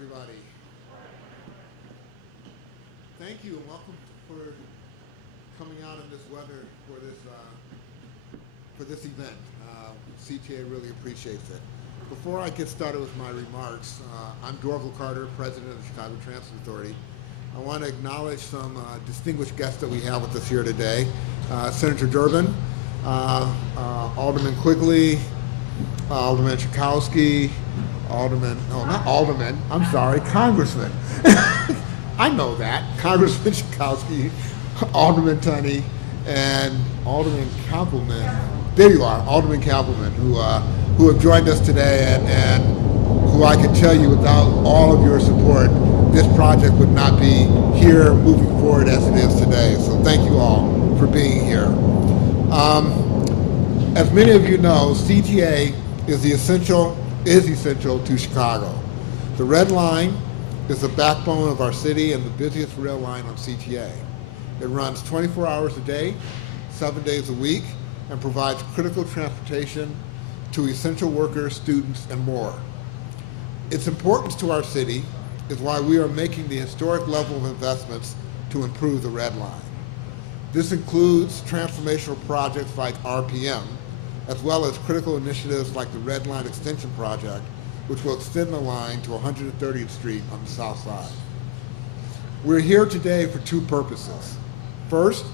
everybody. Thank you and welcome for coming out in this weather for this event. CTA really appreciates it. Before I get started with my remarks, I'm Dorvel, President of the Chicago Transit Authority. I want to acknowledge some distinguished guests that we have with us here today. Senator Durbin, Alderman Quigley, Alderman Chakowski, Congressman. I know that. Congressman Chakowski, Alderman Tunney, and Alderman Kappelman. There you are, Alderman Kappelman, who have joined us today and who I can tell you without all of your support, this project would not be here moving forward as it is today. So thank you all for being here. As many of you know, CTA is essential to Chicago. The Red Line is the backbone of our city and the busiest rail line on CTA. It runs 24 hours a day, 7 days a week, and provides critical transportation to essential workers, students, and more. Its importance to our city is why we are making the historic level of investments to improve the Red Line. This includes transformational projects like RPM, as well as critical initiatives like the Red Line Extension Project, which will extend the line to 130th Street on the south side. We're here today for two purposes. First,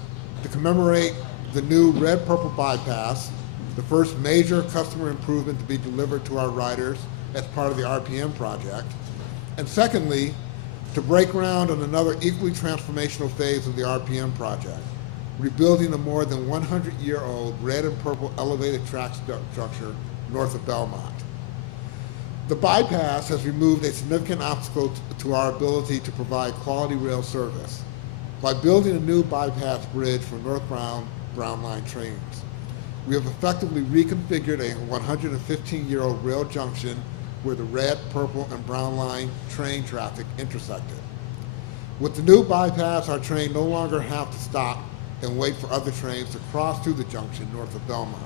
to commemorate the new red-purple bypass, the first major customer improvement to be delivered to our riders as part of the RPM project. And secondly, to break ground on another equally transformational phase of the RPM project, rebuilding a more than 100-year-old red and purple elevated track structure north of Belmont. The bypass has removed a significant obstacle to our ability to provide quality rail service by building a new bypass bridge for northbound Brown Line trains. We have effectively reconfigured a 115-year-old rail junction where the red, purple, and Brown Line train traffic intersected. With the new bypass, our train no longer have to stop and wait for other trains to cross through the junction north of Belmont.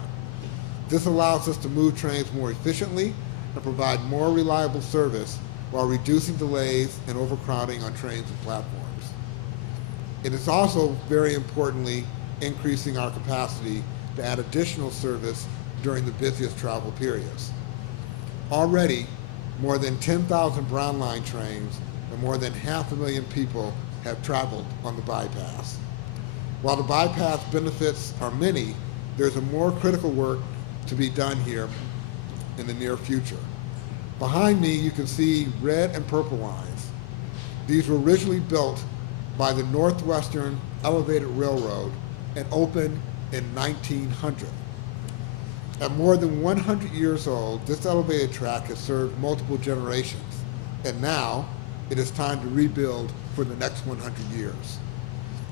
This allows us to move trains more efficiently and provide more reliable service while reducing delays and overcrowding on trains and platforms. It is also, very importantly, increasing our capacity to add additional service during the busiest travel periods. Already, more than 10,000 Brown Line trains and more than 500,000 people have traveled on the bypass. While the bypass benefits are many, there's a more critical work to be done here in the near future. Behind me, you can see red and purple lines. These were originally built by the Northwestern Elevated Railroad and opened in 1900. At more than 100 years old, this elevated track has served multiple generations, and now it is time to rebuild for the next 100 years.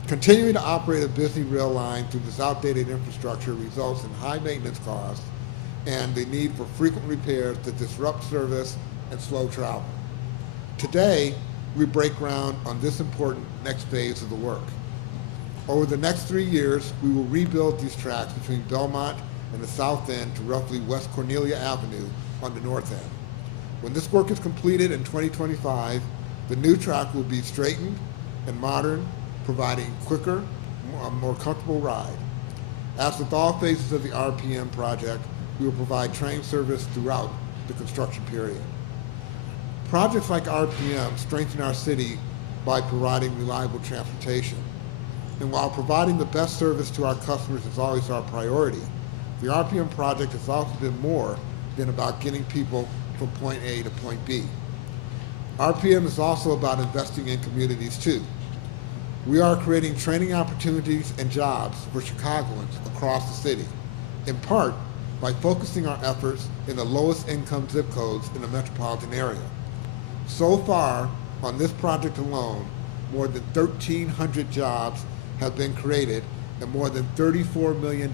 Continuing to operate a busy rail line through this outdated infrastructure results in high maintenance costs and the need for frequent repairs that disrupt service and slow travel. Today, we break ground on this important next phase of the work. Over the next 3 years, we will rebuild these tracks between Belmont and the south end to roughly West Cornelia Avenue on the north end. When this work is completed in 2025, the new track will be straightened and modern, providing quicker, more comfortable ride. As with all phases of the RPM project, we will provide train service throughout the construction period. Projects like RPM strengthen our city by providing reliable transportation. And while providing the best service to our customers is always our priority, the RPM project has also been more than about getting people from point A to point B. RPM is also about investing in communities too. We are creating training opportunities and jobs for Chicagoans across the city, in part by focusing our efforts in the lowest income zip codes in the metropolitan area. So far, on this project alone, more than 1,300 jobs have been created and more than $34 million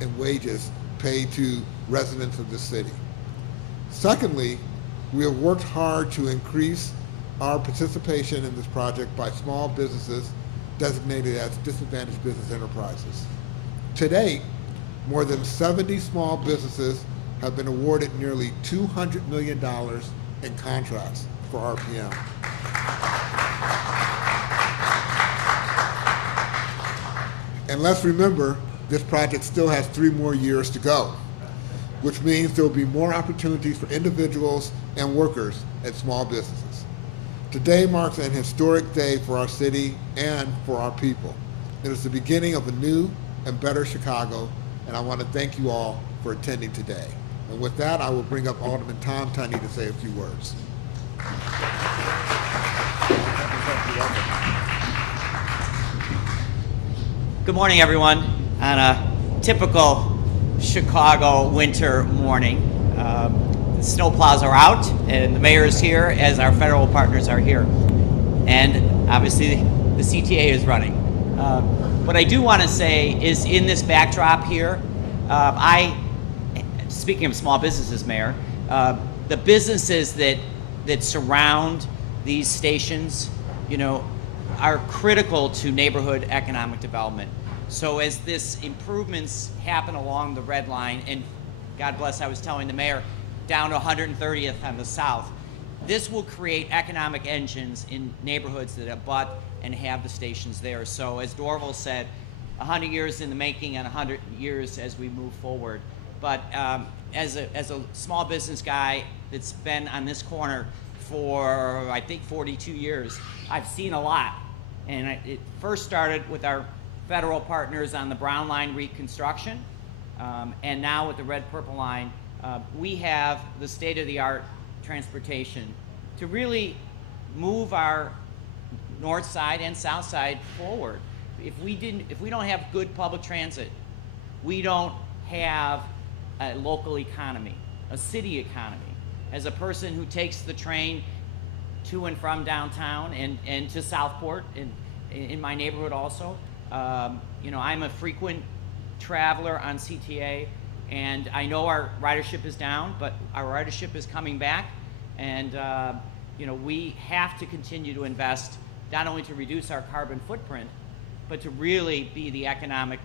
in wages paid to residents of the city. Secondly, we have worked hard to increase our participation in this project by small businesses designated as disadvantaged business enterprises. To date, more than 70 small businesses have been awarded nearly $200 million in contracts for RPM. And let's remember, this project still has 3 more years to go, which means there will be more opportunities for individuals and workers at small businesses. Today marks an historic day for our city and for our people. It is the beginning of a new and better Chicago, and I want to thank you all for attending today. And with that, I will bring up Alderman Tom Tunney to say a few words. Good morning, everyone. On a typical Chicago winter morning, the snowplows are out, and the mayor is here, as our federal partners are here. And obviously, the CTA is running. What I do want to say is, in this backdrop here, speaking of small businesses, Mayor, the businesses that surround these stations, are critical to neighborhood economic development. So as this improvements happen along the red line, and God bless, I was telling the mayor, down to 130th on the south, this will create economic engines in neighborhoods that abut and have the stations there. So as Dorvel said, 100 years in the making and 100 years as we move forward. But as a small business guy that's been on this corner for, I think, 42 years, I've seen a lot. And it first started with our federal partners on the Brown Line Reconstruction, and now with the Red Purple Line, we have the state-of-the-art transportation to really move our north side and south side forward. If we don't have good public transit, we don't have a local economy, a city economy. As a person who takes the train to and from downtown and to Southport and in my neighborhood also, I'm a frequent traveler on CTA, and I know our ridership is down, but our ridership is coming back, and we have to continue to invest, not only to reduce our carbon footprint, but to really be the economic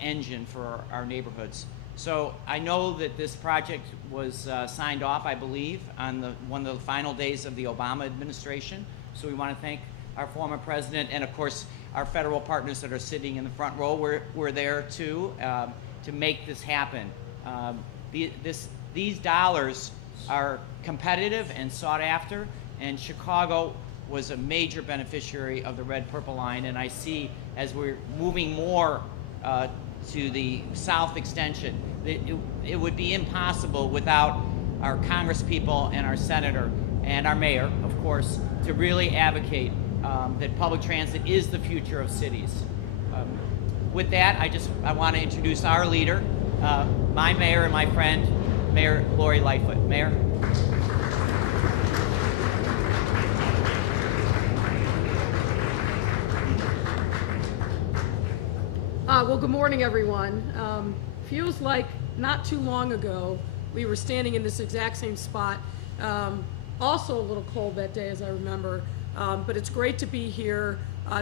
engine for our neighborhoods. So I know that this project was signed off, I believe, on one of the final days of the Obama administration. So we want to thank our former president, and of course our federal partners that are sitting in the front row. We're there too to make this happen. These dollars are competitive and sought after, and Chicago was a major beneficiary of the Red Purple Line, and I see as we're moving more to the south extension, it would be impossible without our congresspeople and our senator and our mayor, of course, to really advocate that public transit is the future of cities. With that, I want to introduce our leader, my mayor and my friend, Mayor Lori Lightfoot. Mayor. Well, good morning, everyone. Feels like not too long ago we were standing in this exact same spot. Also a little cold that day, as I remember, but it's great to be here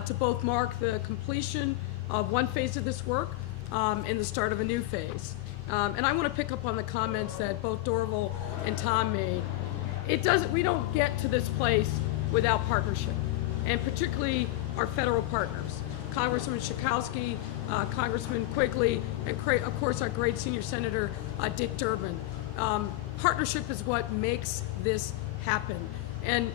to both mark the completion of one phase of this work and the start of a new phase. And I want to pick up on the comments that both Dorvel and Tom made. We don't get to this place without partnership, and particularly our federal partners. Congressman Schakowsky, Congressman Quigley, and of course our great senior senator, Dick Durbin. Partnership is what makes this happen. And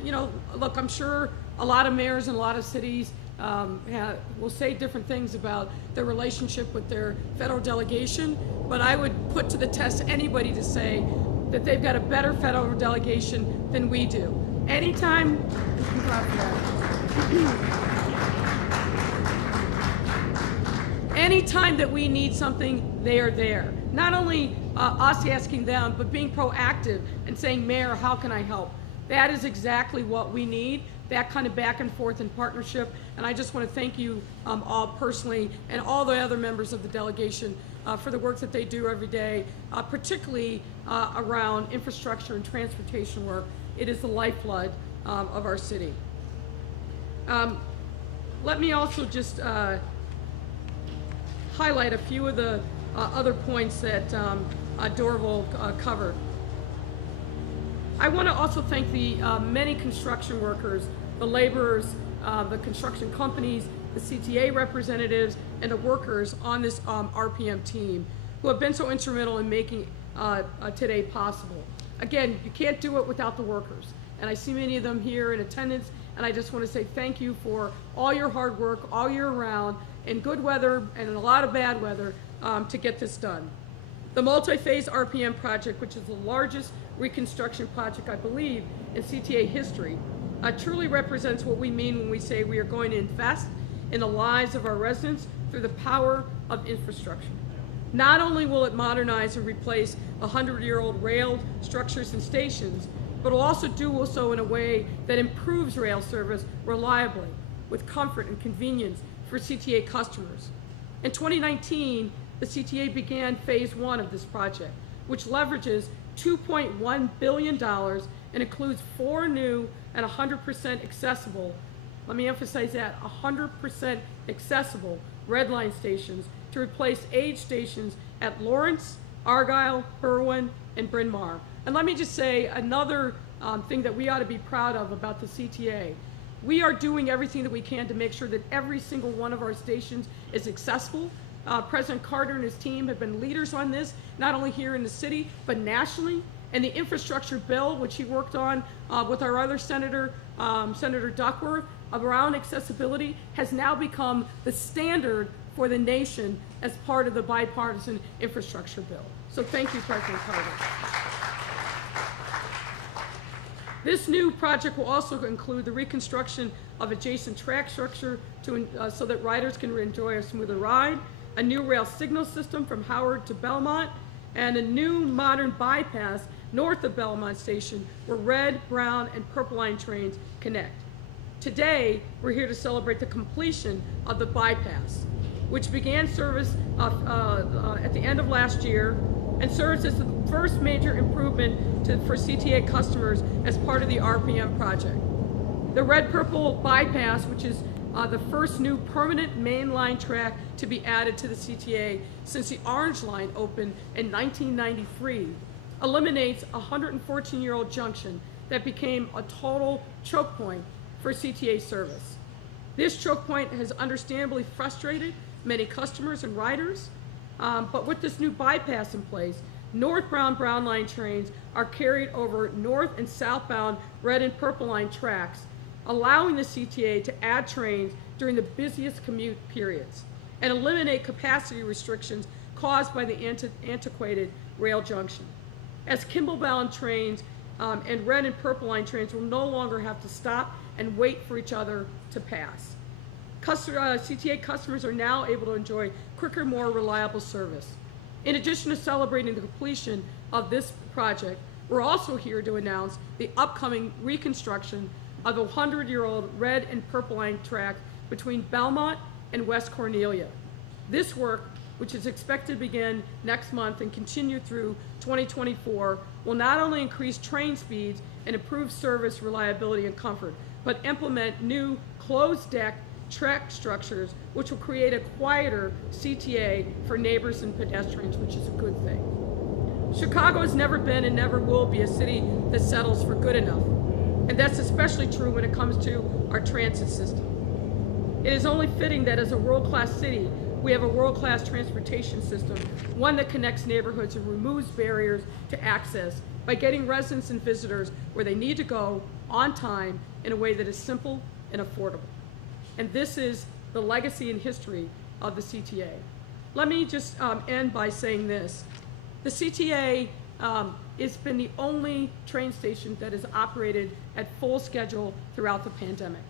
look, I'm sure a lot of mayors in a lot of cities will say different things about their relationship with their federal delegation, but I would put to the test anybody to say that they've got a better federal delegation than we do. Anytime that we need something, they are there. Not only us asking them, but being proactive and saying, Mayor, how can I help? That is exactly what we need, that kind of back and forth and partnership. And I just want to thank you all personally and all the other members of the delegation for the work that they do every day, particularly around infrastructure and transportation work. It is the lifeblood of our city. Let me also just highlight a few of the other points that Dorvel covered. I want to also thank the many construction workers, the laborers, the construction companies, the CTA representatives, and the workers on this RPM team who have been so instrumental in making today possible. Again, you can't do it without the workers. And I see many of them here in attendance, and I just want to say thank you for all your hard work all year round, in good weather and in a lot of bad weather, to get this done. The multi-phase RPM project, which is the largest reconstruction project, I believe, in CTA history, truly represents what we mean when we say we are going to invest in the lives of our residents through the power of infrastructure. Not only will it modernize and replace 100-year-old rail structures and stations, but will also do so in a way that improves rail service reliably, with comfort and convenience for CTA customers. In 2019, the CTA began phase 1 of this project, which leverages $2.1 billion and includes 4 new and 100% accessible, let me emphasize that, 100% accessible red line stations to replace age stations at Lawrence, Argyle, Berwyn, and Bryn Mawr. And let me just say another thing that we ought to be proud of about the CTA. We are doing everything that we can to make sure that every single one of our stations is accessible. President Carter and his team have been leaders on this, not only here in the city, but nationally. And the infrastructure bill, which he worked on with our other senator, Senator Duckworth, around accessibility, has now become the standard for the nation as part of the bipartisan infrastructure bill. So thank you, President Carter. This new project will also include the reconstruction of adjacent track structure so that riders can enjoy a smoother ride, a new rail signal system from Howard to Belmont, and a new modern bypass north of Belmont Station where red, brown, and purple line trains connect. Today, we're here to celebrate the completion of the bypass, which began service at the end of last year and serves as the first major improvement for CTA customers as part of the RPM project. The red-purple bypass, which is the first new permanent mainline track to be added to the CTA since the Orange Line opened in 1993, eliminates a 114-year-old junction that became a total choke point for CTA service. This choke point has understandably frustrated many customers and riders, but with this new bypass in place, northbound brown line trains are carried over north and southbound red and purple line tracks, allowing the CTA to add trains during the busiest commute periods and eliminate capacity restrictions caused by the antiquated rail junction. As Kimball-bound trains and red and purple line trains will no longer have to stop and wait for each other to pass. CTA customers are now able to enjoy quicker, more reliable service. In addition to celebrating the completion of this project, we're also here to announce the upcoming reconstruction of a 100-year-old red and purple line track between Belmont and West Cornelia. This work, which is expected to begin next month and continue through 2024, will not only increase train speeds and improve service reliability and comfort, but implement new closed-deck track structures, which will create a quieter CTA for neighbors and pedestrians, which is a good thing. Chicago has never been and never will be a city that settles for good enough. And that's especially true when it comes to our transit system. It is only fitting that as a world-class city, we have a world-class transportation system, one that connects neighborhoods and removes barriers to access by getting residents and visitors where they need to go on time in a way that is simple and affordable. And this is the legacy and history of the CTA. Let me just end by saying this. The CTA has been the only train station that has operated at full schedule throughout the pandemic.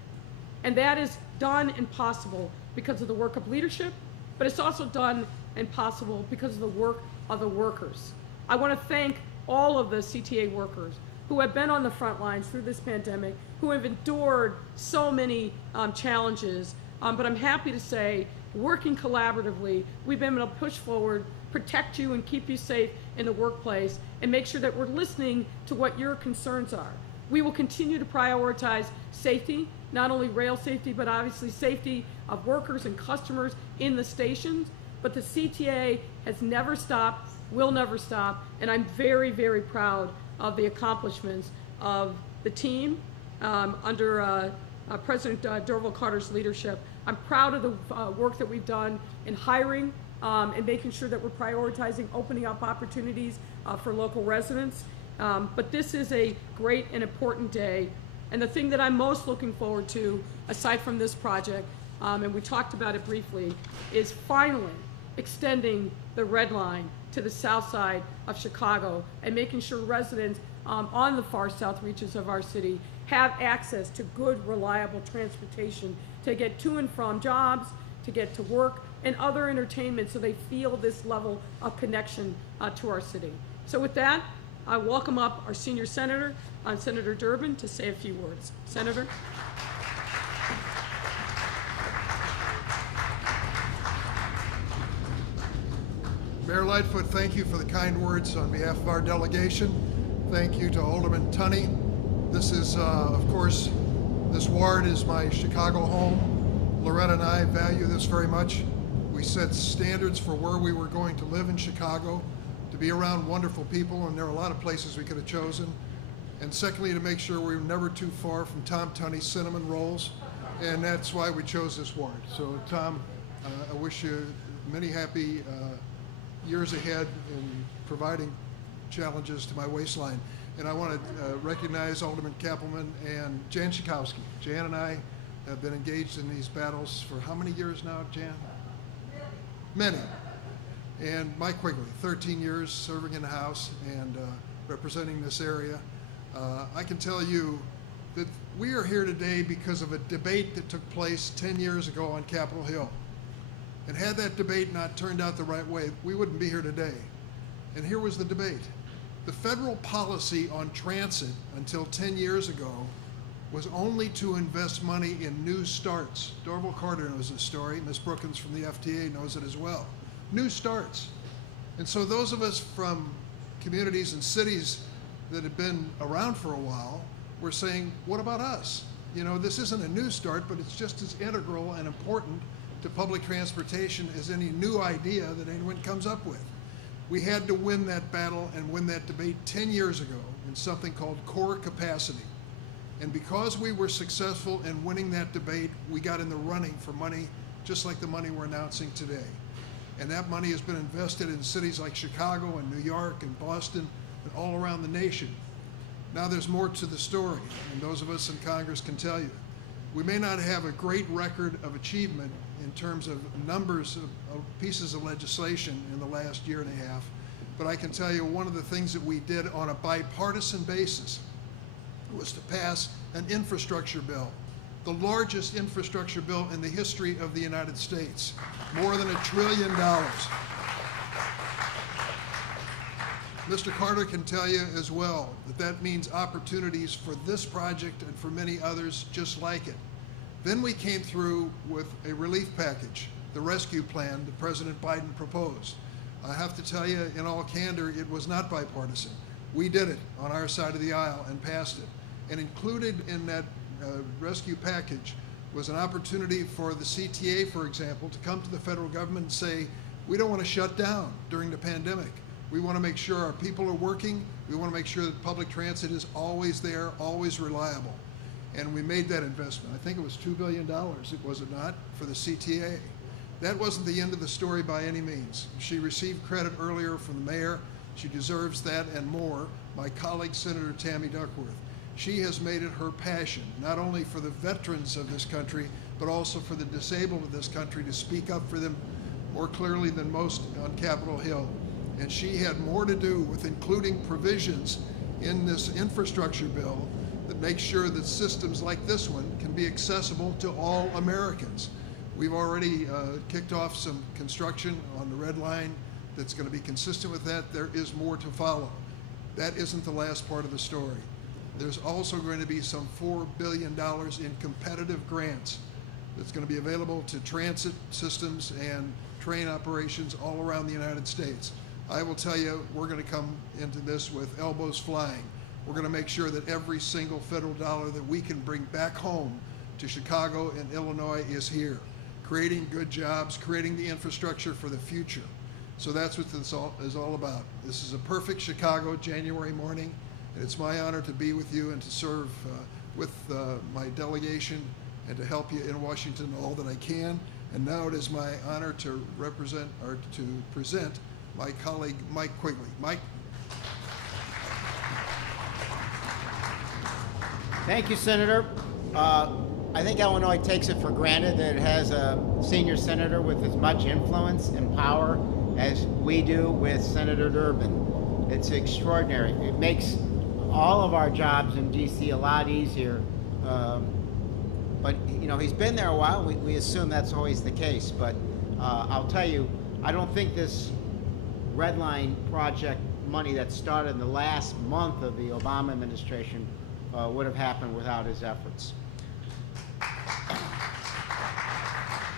And that is done and possible because of the work of leadership, but it's also done and possible because of the work of the workers. I want to thank all of the CTA workers who have been on the front lines through this pandemic, who have endured so many challenges, but I'm happy to say, working collaboratively, we've been able to push forward, protect you and keep you safe in the workplace, and make sure that we're listening to what your concerns are. We will continue to prioritize safety, not only rail safety, but obviously safety of workers and customers in the stations. But the CTA has never stopped, will never stop, and I'm very, very proud of the accomplishments of the team under President Dorvel Carter's leadership. I'm proud of the work that we've done in hiring and making sure that we're prioritizing opening up opportunities for local residents. But this is a great and important day. And the thing that I'm most looking forward to, aside from this project, and we talked about it briefly, is finally extending the red line to the south side of Chicago and making sure residents on the far south reaches of our city have access to good, reliable transportation to get to and from jobs, to get to work, and other entertainment so they feel this level of connection to our city. So with that, I welcome up our senior senator, Senator Durbin, to say a few words. Senator. Mayor Lightfoot, thank you for the kind words on behalf of our delegation. Thank you to Alderman Tunney. This is, of course, this ward is my Chicago home. Loretta and I value this very much. We set standards for where we were going to live in Chicago, to be around wonderful people, and there are a lot of places we could have chosen. And secondly, to make sure we were never too far from Tom Tunney's cinnamon rolls, and that's why we chose this ward. So Tom, I wish you many happy years ahead in providing challenges to my waistline. And I want to recognize Alderman Kappelman and Jan Schakowsky. Jan and I have been engaged in these battles for how many years now, Jan? Many. And Mike Quigley, 13 years serving in the House and representing this area. I can tell you that we are here today because of a debate that took place 10 years ago on Capitol Hill. And had that debate not turned out the right way, we wouldn't be here today. And here was the debate. The federal policy on transit until 10 years ago was only to invest money in new starts. Dorvel Carter knows this story. Ms. Brookins from the FTA knows it as well. New starts. And so those of us from communities and cities that have been around for a while were saying, what about us? You know, this isn't a new start, but it's just as integral and important to public transportation as any new idea that anyone comes up with. We had to win that battle and win that debate 10 years ago in something called core capacity. And because we were successful in winning that debate, we got in the running for money just like the money we're announcing today. And that money has been invested in cities like Chicago and New York and Boston and all around the nation. Now there's more to the story, and those of us in Congress can tell you. We may not have a great record of achievement in terms of numbers of pieces of legislation in the last year and a half, but I can tell you one of the things that we did on a bipartisan basis was to pass an infrastructure bill, the largest infrastructure bill in the history of the United States, more than $1 trillion. Mr. Carter can tell you as well that that means opportunities for this project and for many others just like it. Then we came through with a relief package, the rescue plan that President Biden proposed. I have to tell you in all candor, it was not bipartisan. We did it on our side of the aisle and passed it. And included in that rescue package was an opportunity for the CTA, for example, to come to the federal government and say, we don't want to shut down during the pandemic. We want to make sure our people are working. We want to make sure that public transit is always there, always reliable. And we made that investment. I think it was $2 billion, was it not, for the CTA. That wasn't the end of the story by any means. She received credit earlier from the mayor. She deserves that and more. My colleague, Senator Tammy Duckworth. She has made it her passion, not only for the veterans of this country, but also for the disabled of this country to speak up for them more clearly than most on Capitol Hill. And she had more to do with including provisions in this infrastructure bill that makes sure that systems like this one can be accessible to all Americans. We've already kicked off some construction on the Red Line that's going to be consistent with that. There is more to follow. That isn't the last part of the story. There's also going to be some $4 billion in competitive grants that's going to be available to transit systems and train operations all around the United States. I will tell you, we're going to come into this with elbows flying. We're going to make sure that every single federal dollar that we can bring back home to Chicago and Illinois is here, creating good jobs, creating the infrastructure for the future. So that's what this is all about. This is a perfect Chicago January morning. And it's my honor to be with you and to serve with my delegation and to help you in Washington all that I can. And now it is my honor to represent or to present my colleague Mike Quigley. Mike. Thank you, Senator. I think Illinois takes it for granted that it has a senior senator with as much influence and power as we do with Senator Durbin. It's extraordinary. It makes all of our jobs in D.C. a lot easier. But, you know, he's been there a while. We assume that's always the case. But I'll tell you, I don't think this Red Line project money that started in the last month of the Obama administration would have happened without his efforts.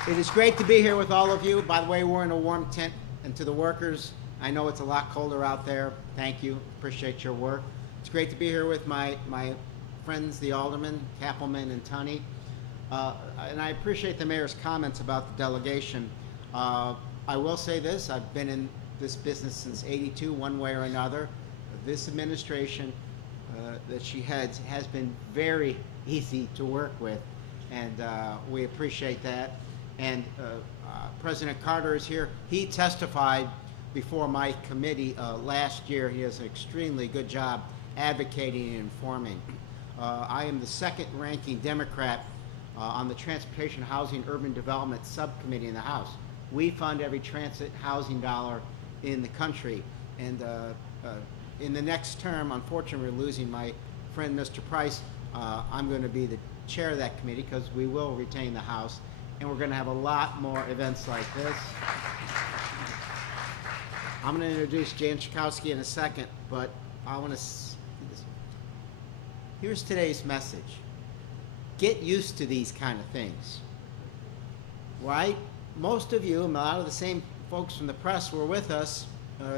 It is great to be here with all of you. By the way, we're in a warm tent, and to the workers, I know it's a lot colder out there. Thank you. Appreciate your work. It's great to be here with my friends, the aldermen, Kappelman and Tunney. And I appreciate the mayor's comments about the delegation. I will say this, I've been in this business since '82, one way or another. This administration that she heads has been very easy to work with, and we appreciate that. And President Carter is here. He testified before my committee last year. He does an extremely good job advocating and informing. I am the second ranking Democrat on the Transportation, Housing, Urban Development Subcommittee in the House. We fund every transit housing dollar in the country. And in the next term, unfortunately, we're losing my friend, Mr. Price. I'm going to be the chair of that committee because we will retain the House. And we're going to have a lot more events like this. I'm going to introduce Jan Schakowsky in a second, but I want to. Here's today's message. Get used to these kind of things, right? Most of you, and a lot of the same folks from the press were with us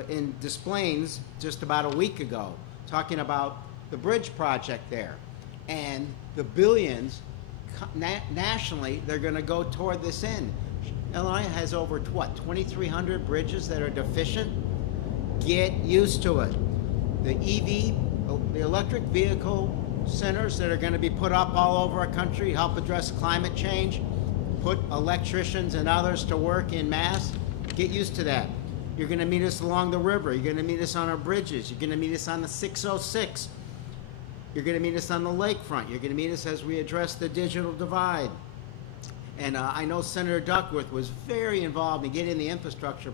in Des Plaines just about a week ago, talking about the bridge project there and the billions nationally they're going to go toward this end. Illinois has over, what, 2,300 bridges that are deficient? Get used to it. The EV, the electric vehicle centers that are going to be put up all over our country, help address climate change, put electricians and others to work in mass. Get used to that. You're going to meet us along the river. You're going to meet us on our bridges. You're going to meet us on the 606. You're going to meet us on the lakefront. You're going to meet us as we address the digital divide. And I know Senator Duckworth was very involved in getting the infrastructure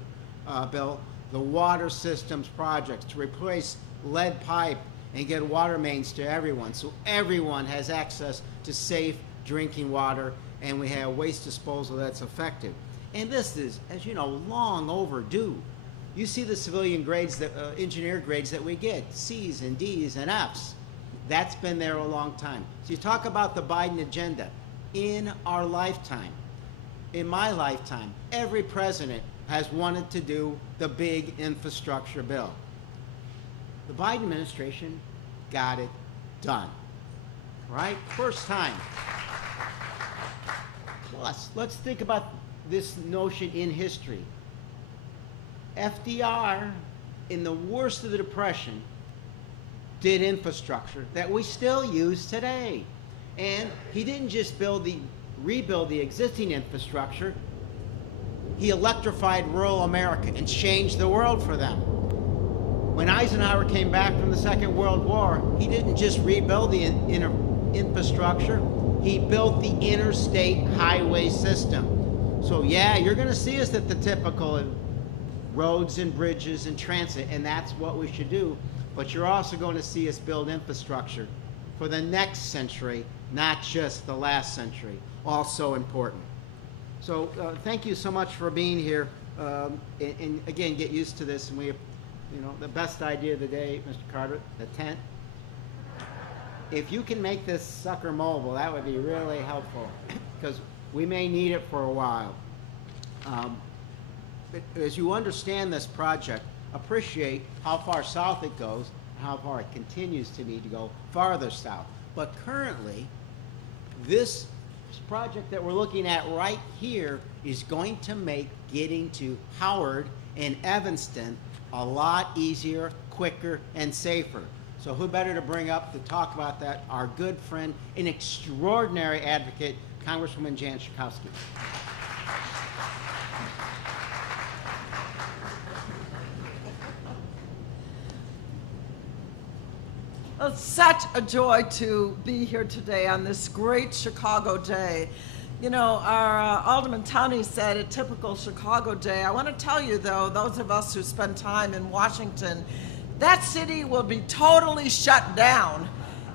bill, the water systems projects to replace lead pipe and get water mains to everyone, so everyone has access to safe drinking water, and we have waste disposal that's effective. And this is, as you know, long overdue. You see the civilian grades, that engineer grades that we get, C's and D's and F's. That's been there a long time. So you talk about the Biden agenda. In our lifetime, in my lifetime, every president has wanted to do the big infrastructure bill. The Biden administration got it done, right? First time. Plus, let's think about this notion in history. FDR, in the worst of the Depression, did infrastructure that we still use today. And he didn't just rebuild the existing infrastructure, he electrified rural America and changed the world for them. When Eisenhower came back from the Second World War, he didn't just rebuild the infrastructure, he built the interstate highway system. So yeah, you're going to see us at the typical roads and bridges and transit, and that's what we should do. But you're also going to see us build infrastructure for the next century, not just the last century. Also important. So thank you so much for being here. And again, get used to this. And we, the best idea of the day, Mr. Carter, the tent. If you can make this sucker mobile, that would be really helpful because we may need it for a while. But as you understand this project, appreciate how far south it goes and how far it continues to need to go farther south. But currently, this project that we're looking at right here is going to make getting to Howard and Evanston a lot easier, quicker, and safer. So who better to bring up to talk about that? Our good friend, an extraordinary advocate, Congresswoman Jan Schakowsky. Well, it's such a joy to be here today on this great Chicago day. You know, our Alderman Tunney said a typical Chicago day. I want to tell you, though, those of us who spend time in Washington, that city will be totally shut down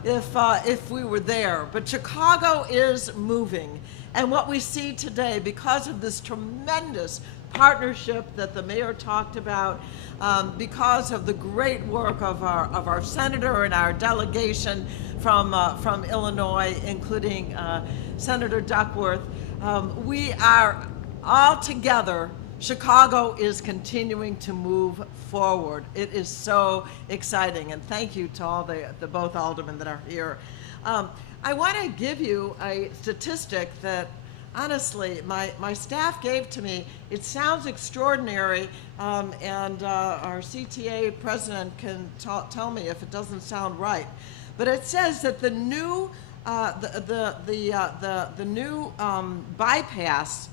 if we were there. But Chicago is moving. And what we see today, because of this tremendous partnership that the mayor talked about, because of the great work of our senator and our delegation from Illinois, including Senator Duckworth, we are all together. Chicago is continuing to move forward. It is so exciting, and thank you to all the both aldermen that are here. I want to give you a statistic that honestly my staff gave to me. It sounds extraordinary, and our CTA president can tell me if it doesn't sound right. But it says that the new bypass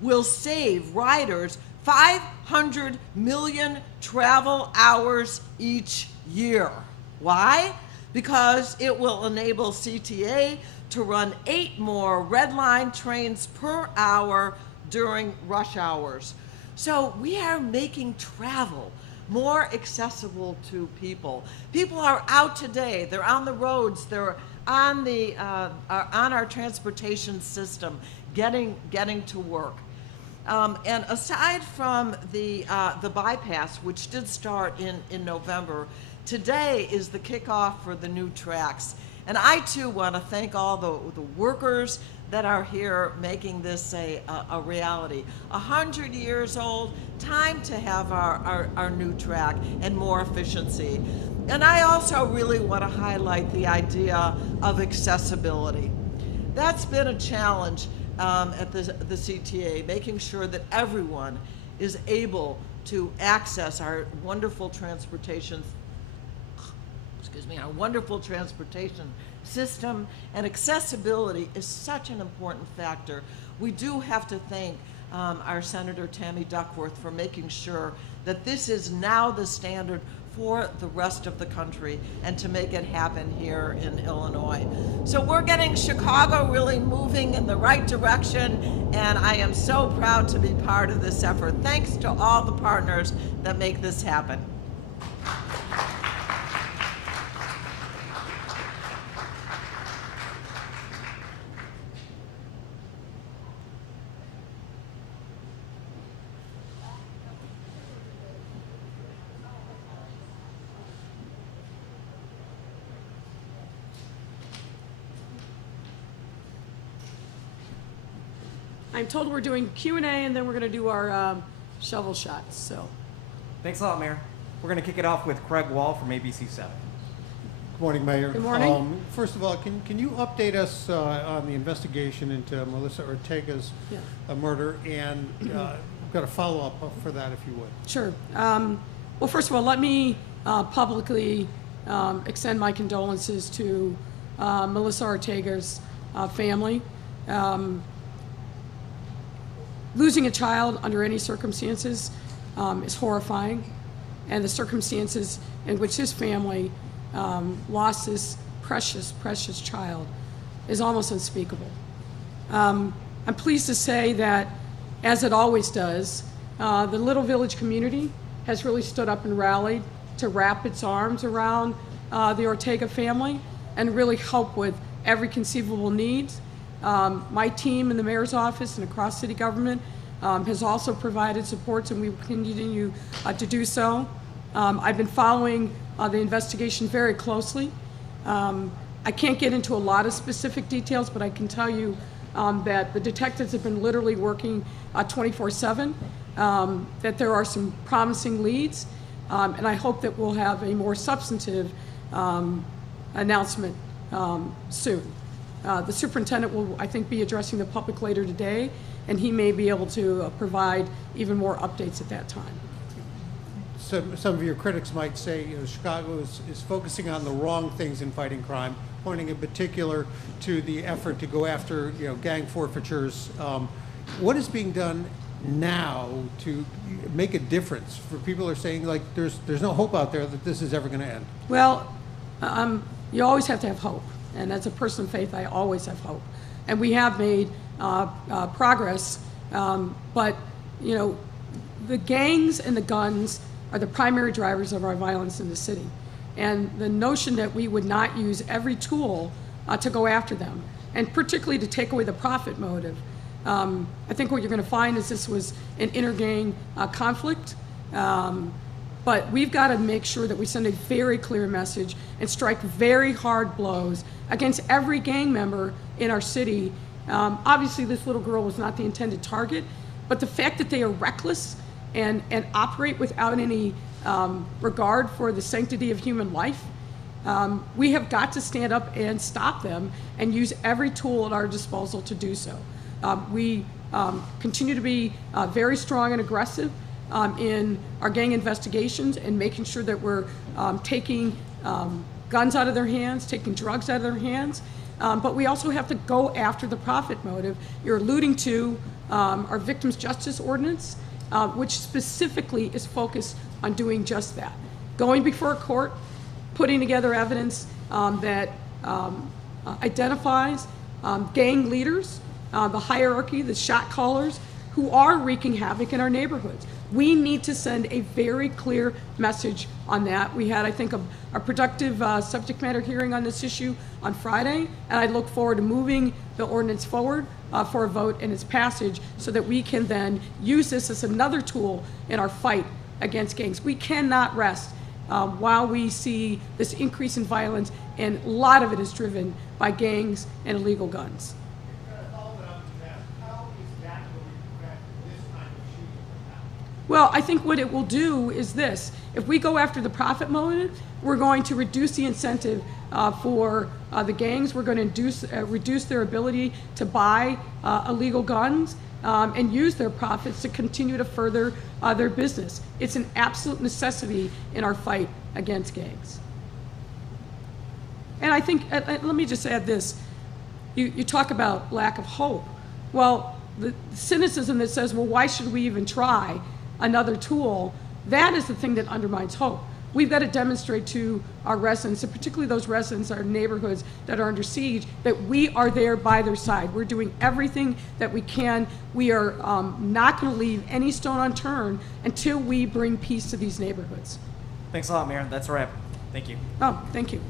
will save riders 500 million travel hours each year. Why? Because it will enable CTA to run 8 more Red Line trains per hour during rush hours. So we are making travel more accessible to people. People are out today, they're on the roads, they're on our transportation system, getting to work. And aside from the bypass, which did start in November, today is the kickoff for the new tracks. And I too want to thank all the workers that are here making this a reality. 100 years old, time to have our new track and more efficiency. And I also really want to highlight the idea of accessibility. That's been a challenge at the CTA, making sure that everyone is able to access our wonderful transportation system, and accessibility is such an important factor. We do have to thank our Senator Tammy Duckworth for making sure that this is now the standard for the rest of the country and to make it happen here in Illinois. So we're getting Chicago really moving in the right direction, and I am so proud to be part of this effort. Thanks to all the partners that make this happen. I'm told we're doing Q&A, and then we're going to do our shovel shots. So, Thanks a lot, Mayor. We're going to kick it off with Craig Wall from ABC 7. Good morning, Mayor. Good morning. First of all, can you update us on the investigation into Melissa Ortega's murder? And we've got a follow-up for that, if you would. sure. Well, first of all, let me publicly extend my condolences to Melissa Ortega's family. Losing a child under any circumstances is horrifying, and the circumstances in which his family lost this precious, precious child is almost unspeakable. I'm pleased to say that, as it always does, the Little Village community has really stood up and rallied to wrap its arms around the Ortega family and really help with every conceivable need. My team in the mayor's office and across city government has also provided supports, and we will continue to do so. I've been following the investigation very closely. I can't get into a lot of specific details, but I can tell you that the detectives have been literally working 24/7, that there are some promising leads, and I hope that we'll have a more substantive announcement soon. The superintendent will, I think, be addressing the public later today, and he may be able to provide even more updates at that time. some of your critics might say, you know, Chicago is focusing on the wrong things in fighting crime, pointing in particular to the effort to go after, you know, gang forfeitures. What is being done now to make a difference for people who are saying, like, there's no hope out there that this is ever going to end? Well, you always have to have hope, and as a person of faith, I always have hope, and we have made progress. But you know, the gangs and the guns are the primary drivers of our violence in the city, and the notion that we would not use every tool to go after them, and particularly to take away the profit motive. I think what you're going to find is this was an inter-gang conflict. But we've got to make sure that we send a very clear message and strike very hard blows against every gang member in our city. Obviously, this little girl was not the intended target, but the fact that they are reckless and operate without any regard for the sanctity of human life, we have got to stand up and stop them and use every tool at our disposal to do so. We continue to be very strong and aggressive in our gang investigations and making sure that we're taking guns out of their hands, taking drugs out of their hands, but we also have to go after the profit motive. You're alluding to our Victims' Justice Ordinance, which specifically is focused on doing just that. Going before a court, putting together evidence that identifies gang leaders, the hierarchy, the shot callers, who are wreaking havoc in our neighborhoods. We need to send a very clear message on that. We had, I think, a productive subject matter hearing on this issue on Friday, and I look forward to moving the ordinance forward for a vote and its passage so that we can then use this as another tool in our fight against gangs. We cannot rest while we see this increase in violence, and a lot of it is driven by gangs and illegal guns. Well, I think what it will do is this. If we go after the profit motive, we're going to reduce the incentive for the gangs. We're going to reduce their ability to buy illegal guns and use their profits to continue to further their business. It's an absolute necessity in our fight against gangs. And I think, let me just add this. You talk about lack of hope. Well, the cynicism that says, well, why should we even try another tool, that is the thing that undermines hope. We've got to demonstrate to our residents, and particularly those residents in our neighborhoods that are under siege, that we are there by their side. We're doing everything that we can. We are not going to leave any stone unturned until we bring peace to these neighborhoods. Thanks a lot, Mayor. That's a wrap. Thank you. Oh, thank you.